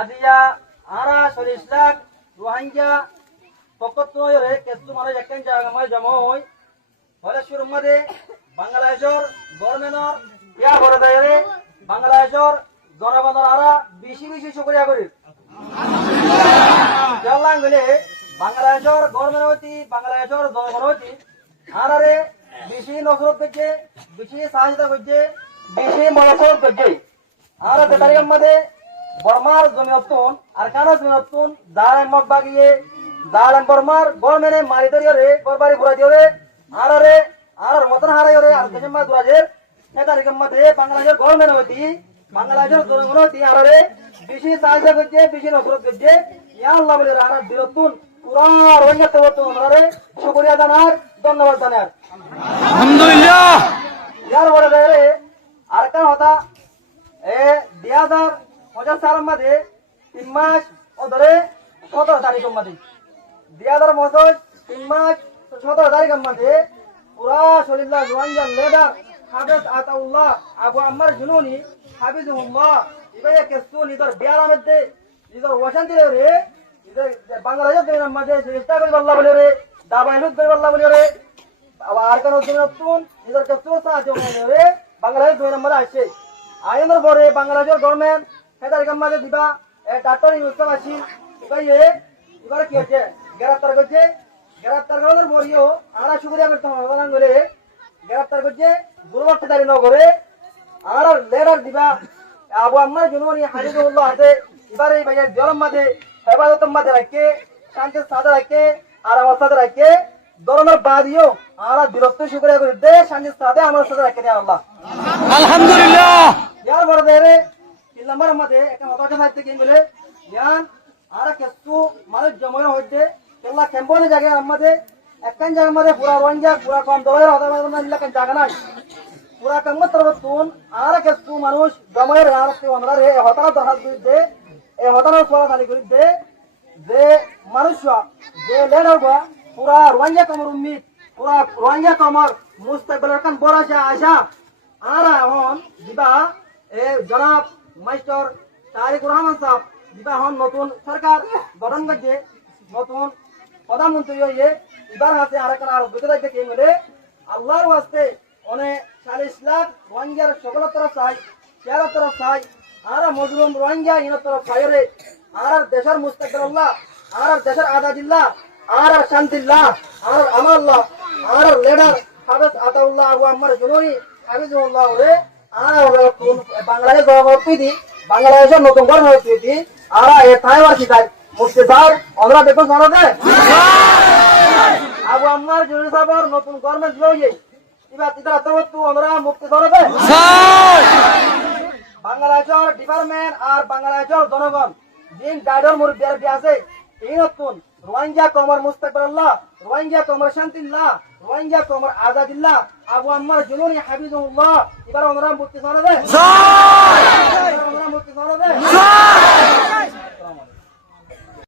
আজিয়া আরা 40 লাখ রোহিঙ্গা পকতরে কেসু মানে একখান জায়গা মানে জমা হয় হলে শুরু মধ্যে বাংলাদেশের গভর্নমেন্টর ইয়া করে দেয় বাংলাদেশের জনগণের আরা বেশি বেশি শুকরিয়া করি জানলাম গেলে বাংলাদেশের গভর্নমেন্ট হইতি বাংলাদেশের জনগণ হইতি আরারে বেশি নজরত করছে বেশি সাহায্য করছে বেশি মনোযোগ করছে আর তারিখের মধ্যে বর্মার জমি অপ্তুন আর কানা জমি অপ্তুন দাঁড়ান মগ বাগিয়ে দাঁড়ান বর্মার গভর্নমেন্টে মারি ধরিয়ে গরবারি ঘুরা দিয়ে আর মতন হারাই আর ডিসেম্বর 2000 তারিখের মধ্যে বাংলাদেশের গভর্নমেন্ট হইতি বাংলাদেশের জনগণ হইতি আরে বেশি সাহায্য করছে বেশি নজরত করছে ইয়া আল্লাহ বলে আর বিরতুন পুরা রোহিঙ্গা তবতুন আরে শুকরিয়া জানার ধন্যবাদ জানার আলহামদুলিল্লাহ ইয়ার বড় রে আর কান হতা এ 2050 সালের মধ্যে 3 মাস ও ধরে 17 তারিখের মধ্যে 3 মাস 17 তারিখের মধ্যে পুরা শরীল্লাহ রোহিঙ্গা লেডার হাফেজ আতাউল্লাহ আবু আম্মার জুনুনি হাফিজুল্লাহ ইবাইয়া কেসু নিদর বিয়ার মধ্যে নিদর ওয়াশান্তি রে বাংলাদেশের দুনিয়ার মধ্যে চেষ্টা করে আল্লাহ বলে রে দাবাইলুত করে আল্লাহ বলে রে আর কারণ নতুন নিদর কেসু সাহায্য করে রে বাংলাদেশ দুনিয়ার মধ্যে আসে আইনের পরে বাংলাদেশের গভর্নমেন্ট তারিখের মধ্যে দিবা ডাক্তার ইউসুফ আসি এবার কি হচ্ছে গ্রেফতার করছে গ্রেফতার করার পরেও আমরা শুক্রিয়া করতে হবে বলে গ্রেফতার করছে দুর্বর্ষ তারি ন করে আর লেটার দিবা আবু আম্মার জুনুনি হাফিজুল্লাহ আছে এবার এই ভাইয়ের জলম মাঝে হেফাজতের মাঝে রাখে শান্তির সাথে রাখে আর আমার সাথে রাখে ধরনের বাদিও আমরা বিরক্ত শুক্রিয়া করে দে শান্তির সাথে আমার সাথে রাখে দেয় আল্লাহ আলহামদুলিল্লাহ ইয়ার বড় দেরে 3 নম্বরের মধ্যে একটা হতাশা থাকতে কি বলে ইয়ান আর কিছু মানুষ জমা হইতে কেলা ক্যাম্পনে জায়গা আমাদের একখান জায়গার মধ্যে পুরা রোহিঙ্গা পুরা কম দলের হতাশা এলাকার জায়গা নাই পুরা কামত তরফতুন আর কিছু মানুষ জমা আর আমরা রে হতাশা দরখাস্ত দিতে এই হতাশা সওয়াল খালি করে দে যে মানুষ যে লেডার বা পুরা রোহিঙ্গা কমর উম্মিদ পুরা রোহিঙ্গা কমর মুস্তাকবিলের কান বড় আশা আর এখন দিবা এ জনাব মাস্টার তারিকুর রহমান সাহেব দিবা এখন নতুন সরকার গঠন করছে নতুন প্রধানমন্ত্রী হয়ে এবার হাতে আর একটা আর বুঝে রাখতে কে মিলে আল্লাহর ওয়াস্তে অনেক 40 লাখ রোহিঙ্গার সকলের তরফ চাই চেয়ারের তরফ চাই আর মজলুম রোহিঙ্গা ইনের তরফ চাই রে আর দেশের মুস্তাকবিল আল্লাহ আর দেশের আজাদিল্লাহ আর শান্তিল্লাহ আর আমাল্লাহ আর লিডার হাফেজ আতাউল্লাহ আবু আম্মার জুনুনি হাফিজুল্লাহ রে আর বাংলাদেশ গভর্নমেন্ট বাংলাদেশের নতুন গভর্নমেন্ট আর এ থাইবার সিটাই মুফতি সাহেব আমরা দেখো জানো দে আবু আম্মার জুনুনি সাহেবের নতুন গভর্নমেন্ট লইয়ে এবার তিতারা তো আমরা মুফতি জানো দে বাংলাদেশের ডিপার্টমেন্ট আর বাংলাদেশের জনগণ দিন গাইডর মুরব্বিয়ার আছে এই নতুন রোহিঙ্গা কমর মুস্তাকবিল্লাহ রোহিঙ্গা কমর শান্তিল্লাহ রোহিঙ্গা কমর আজাদিল্লাহ আবু আম্মার জুনুনি হাফিজুল্লাহ এবার আমরা মুফতি জানো দে আমরা মুফতি জানো দে